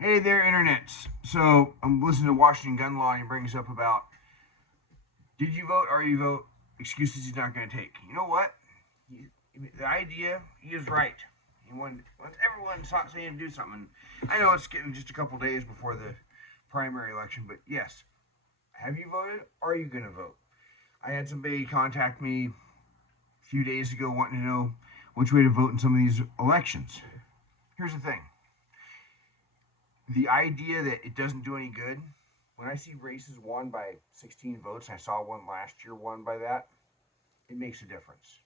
Hey there, internets. So I'm listening to Washington gun law, and he brings up about did you vote? Are you vote? Excuses he's not going to take. You know what? The idea he is right. He wants everyone saying to do something. I know it's getting just a couple days before the primary election, but yes, have you voted? Are you going to vote? I had somebody contact me a few days ago wanting to know which way to vote in some of these elections. Here's the thing: the idea that it doesn't do any good. When I see races won by 16 votes, and I saw one last year won by that, it makes a difference.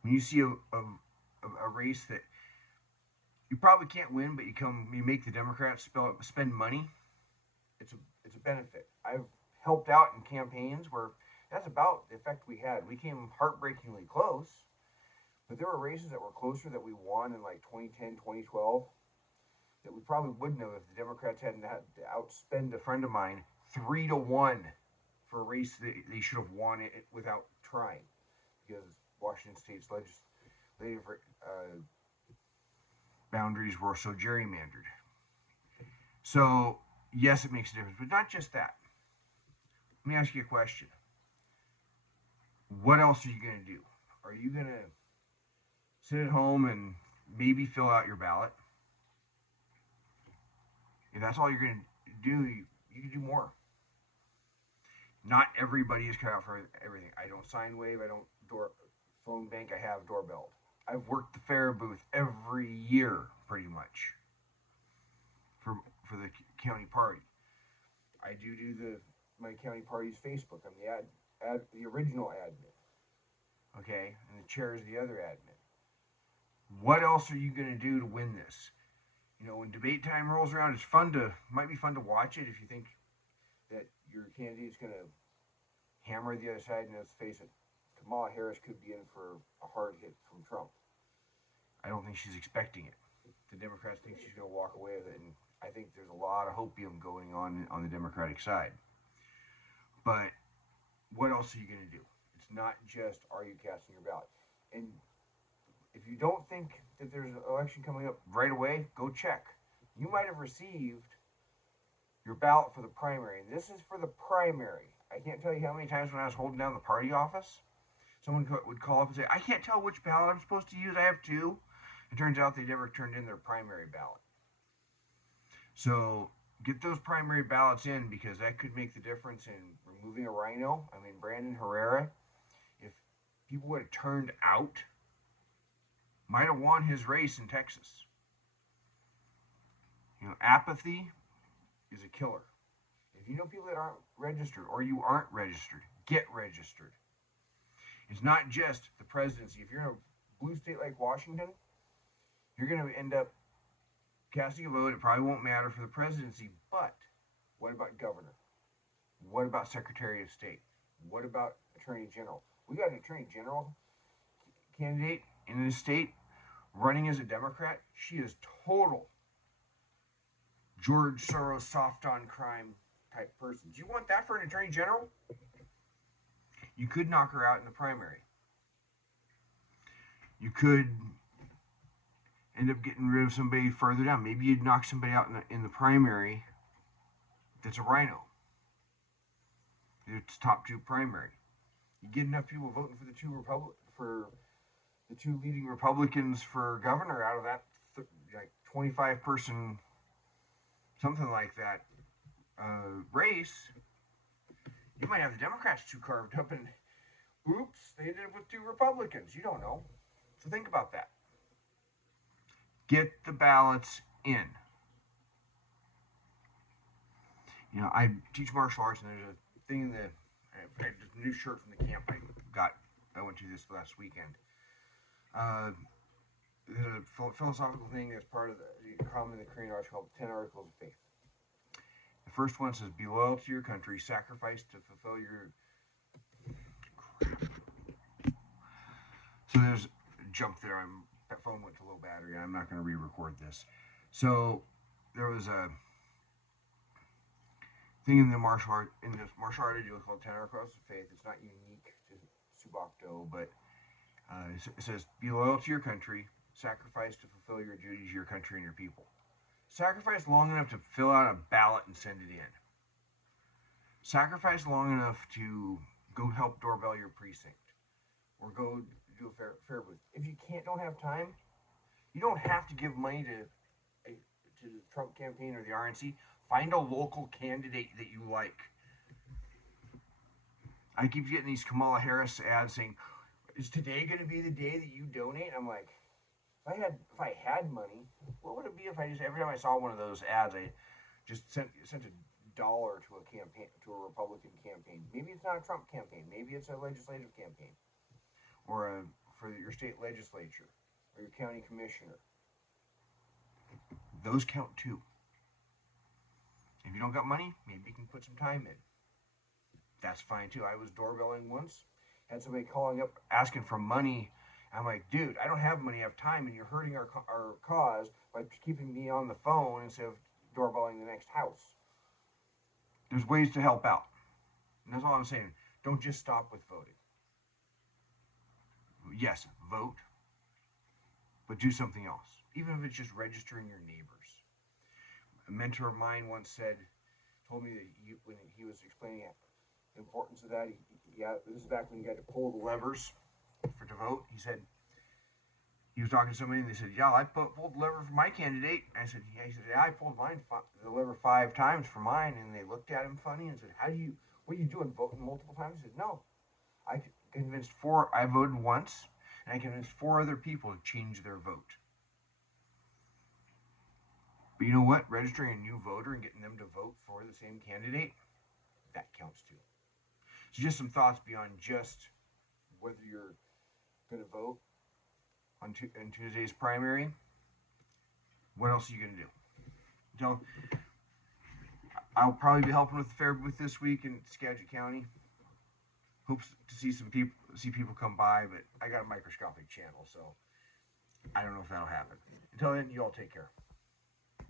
When you see a race that you probably can't win, but you make the Democrats spend money, it's a it's a benefit. I've helped out in campaigns where that's about the effect we had. We came heartbreakingly close, but there were races that were closer that we won in like 2010, 2012 that we probably wouldn't have if the Democrats hadn't had to outspend a friend of mine 3-1 for a race that they should have won it without trying because Washington State's legislative boundaries were so gerrymandered. So, yes, it makes a difference, but not just that. Let me ask you a question. What else are you going to do? Are you going to sit at home and maybe fill out your ballot? If that's all you're going to do, you can do more. Not everybody is cut out for everything. I don't sign wave. I don't phone bank. I have doorbell. I've worked the fair booth every year, pretty much, for the county party. I do my county party's Facebook. I'm the original admin. Okay, and the chair is the other admin. What else are you going to do to win this? You know, when debate time rolls around, might be fun to watch it if you think that your candidate's going to hammer the other side. And let's face it, Kamala Harris could be in for a hard hit from Trump. I don't think she's expecting it. The Democrats think she's going to walk away with it, and I think there's a lot of hopium going on the Democratic side. But what else are you going to do? It's not just are you casting your ballot. And if you don't think that there's an election coming up right away, go check. You might have received your ballot for the primary. And this is for the primary. I can't tell you how many times when I was holding down the party office, someone would call up and say, I can't tell which ballot I'm supposed to use. I have two. It turns out they never turned in their primary ballot. So get those primary ballots in because that could make the difference in removing a rhino. I mean, Brandon Herrera, if people would have turned out, might have won his race in Texas. You know, apathy is a killer. If you know people that aren't registered or you aren't registered, get registered. It's not just the presidency. If you're in a blue state like Washington, you're going to end up casting a vote. It probably won't matter for the presidency, but what about governor? What about secretary of state? What about attorney general? We got an attorney general candidate in this state running as a Democrat. She is total George Soros soft on crime type person. Do you want that for an attorney general? You could knock her out in the primary. You could end up getting rid of somebody further down. Maybe you'd knock somebody out in the primary that's a rhino. It's top two primary. You get enough people voting for the two leading Republicans for governor out of that like 25 person something like that race. You might have the Democrats too carved up, and oops, they ended up with two Republicans. You don't know. So think about that. Get the ballots in. You know, I teach martial arts, and there's a thing in the new shirt from the camp I went to this last weekend. There's a philosophical thing that's part of the common in the Korean arts called 10 Articles of Faith. The first one says, be loyal to your country, sacrifice to fulfill your... So there's a jump there. That phone went to low battery. I'm not going to re-record this. So there was a thing in this martial art I do called 10 Articles of Faith. It's not unique to Subakdo, but it says, be loyal to your country, sacrifice to fulfill your duties to your country and your people. Sacrifice long enough to fill out a ballot and send it in. Sacrifice long enough to go help doorbell your precinct or go do a fair booth. If you don't have time, you don't have to give money to the Trump campaign or the RNC. Find a local candidate that you like. I keep getting these Kamala Harris ads saying, "Is today going to be the day that you donate?" I'm like, if I had money, what would it be if I just every time I saw one of those ads, I just sent $1 to a campaign, to a Republican campaign. Maybe it's not a Trump campaign. Maybe it's a legislative campaign, or for your state legislature or your county commissioner. Those count too. If you don't got money, maybe you can put some time in. That's fine too. I was doorbelling once, had somebody calling up asking for money. I'm like, dude, I don't have money, I have time, and you're hurting our cause by keeping me on the phone instead of doorbelling the next house. There's ways to help out. And that's all I'm saying. Don't just stop with voting. Yes, vote, but do something else. Even if it's just registering your neighbors. A mentor of mine once told me that when he was explaining the importance of that, this is back when you had to pull the levers to vote. He said, he was talking to somebody and they said, "Yeah, I pulled the lever for my candidate." I said, "Yeah." He said, "Yeah, I pulled the lever 5 times for mine." And they looked at him funny and said, what are you doing, voting multiple times?" He said, "No, I voted once and I convinced 4 other people to change their vote." But you know what? Registering a new voter and getting them to vote for the same candidate, that counts too. So just some thoughts beyond just whether you're going to vote on Tuesday's primary. What else are you going to do? So I'll probably be helping with the fair booth this week in Skagit County. Hope to see people come by, but I got a microscopic channel, so I don't know if that'll happen. Until then, you all take care.